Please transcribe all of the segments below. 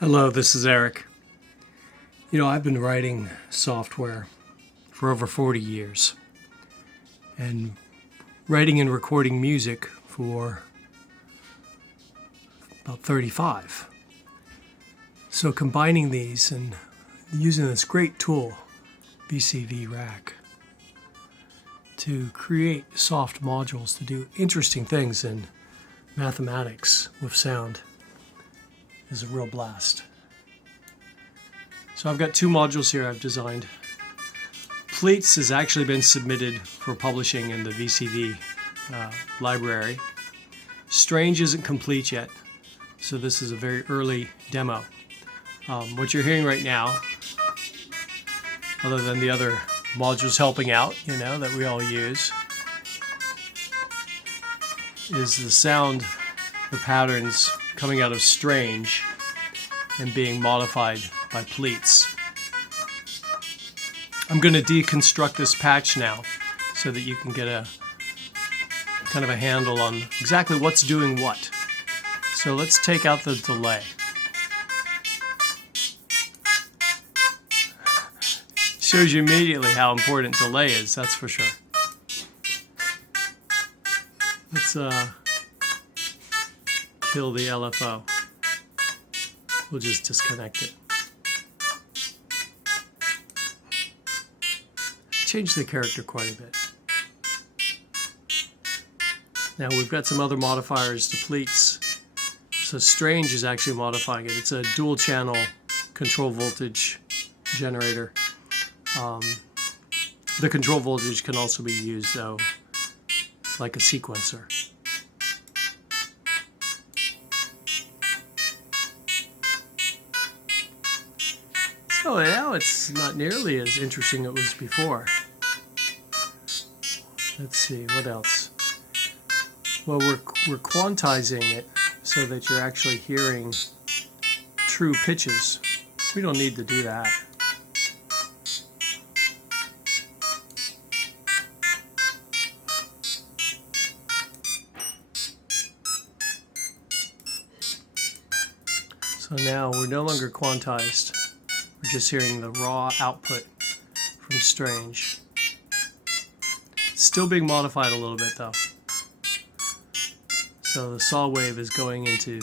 Hello, this is Eric. I've been writing software for over 40 years and writing and recording music for about 35. So combining these and using this great tool, vcvrack, to create soft modules to do interesting things in mathematics with sound is a real blast. So I've got two modules here I've designed. Pleats has actually been submitted for publishing in the VCV library. Strange isn't complete yet, so this is a very early demo. What you're hearing right now, other than the other modules helping out, that we all use, is the sound, the patterns coming out of Strange and being modified by pleats. I'm going to deconstruct this patch now so that you can get a kind of a handle on exactly what's doing what. So let's take out the delay. Shows you immediately how important delay is, that's for sure. Let's kill the LFO. We'll just disconnect it. Change the character quite a bit. Now we've got some other modifiers to pleats. So Strange is actually modifying it. It's a dual channel control voltage generator. The control voltage can also be used though like a sequencer. So now it's not nearly as interesting as it was before. Let's see, what else? Well, we're quantizing it so that you're actually hearing true pitches. We don't need to do that. So now we're no longer quantized. We're just hearing the raw output from Strange. It's still being modified a little bit though. So the saw wave is going into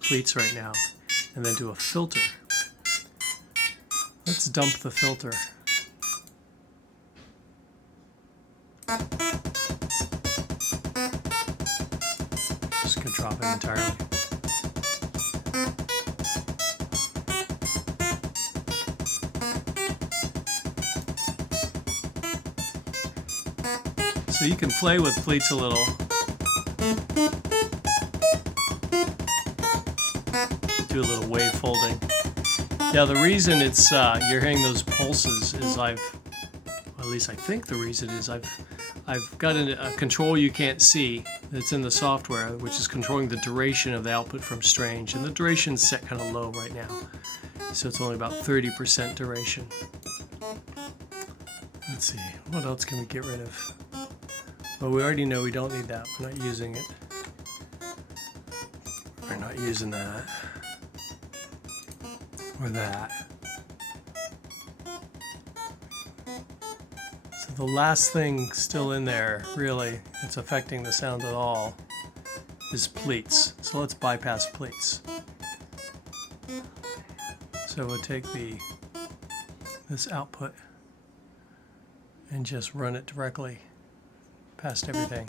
pleats right now, and then to a filter. Let's dump the filter. Just gonna drop it entirely. So you can play with pleats a little. Do a little wave folding. Yeah, the reason it's you're hearing those pulses is at least I think the reason is I've got a control you can't see that's in the software, which is controlling the duration of the output from Strange, and the duration's set kind of low right now, so it's only about 30% duration. Let's see, what else can we get rid of? Well, we already know we don't need that. We're not using it. We're not using that. Or that. So the last thing still in there, really, that's affecting the sound at all, is pleats. So let's bypass pleats. So we'll take this output and just run it directly past everything.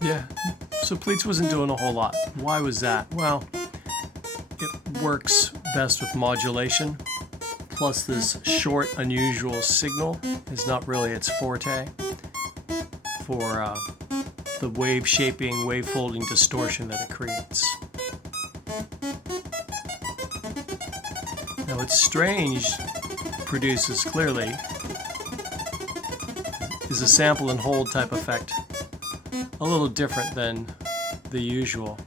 Yeah, so pleats wasn't doing a whole lot. Why was that? Well, it works best with modulation, plus this short, unusual signal is not really its forte for the wave shaping, wave folding distortion that it creates. Now what Strange produces clearly is a sample and hold type effect, a little different than the usual.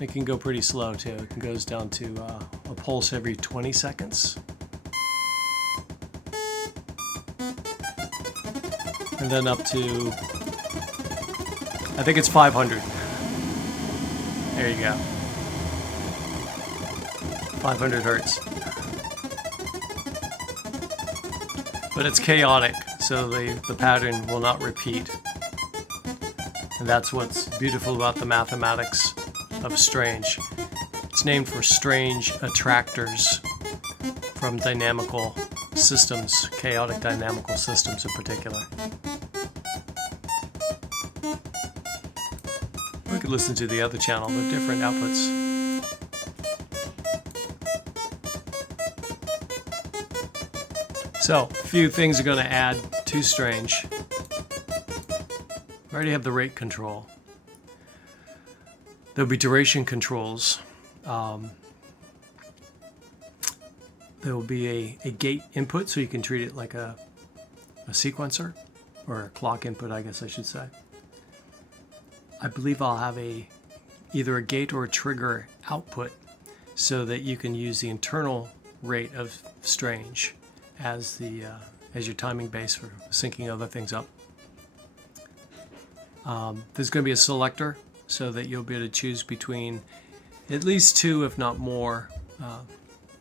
It can go pretty slow too. It goes down to a pulse every 20 seconds. And then up to, I think it's 500. There you go. 500 hertz. But it's chaotic, so the pattern will not repeat. And that's what's beautiful about the mathematics of strange. It's named for strange attractors from dynamical systems, chaotic dynamical systems in particular. We could listen to the other channel, the different outputs. So, a few things are going to add to strange. We already have the rate control. There'll be duration controls. There will be a gate input, so you can treat it like a sequencer, or a clock input, I guess I should say. I believe I'll have either a gate or a trigger output, so that you can use the internal rate of strange as your timing base for syncing other things up. There's going to be a selector, so that you'll be able to choose between at least two, if not more,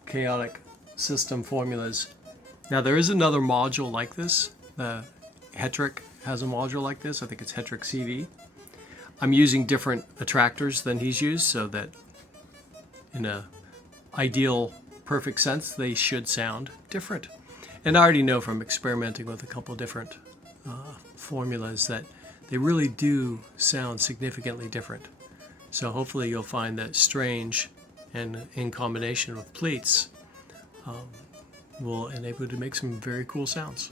chaotic system formulas. Now there is another module like this. The Hetrick has a module like this. I think it's Hetrick CV. I'm using different attractors than he's used, so that in a ideal, perfect sense, they should sound different. And I already know from experimenting with a couple different formulas that they really do sound significantly different. So hopefully you'll find that strange, and in combination with pleats, will enable you to make some very cool sounds.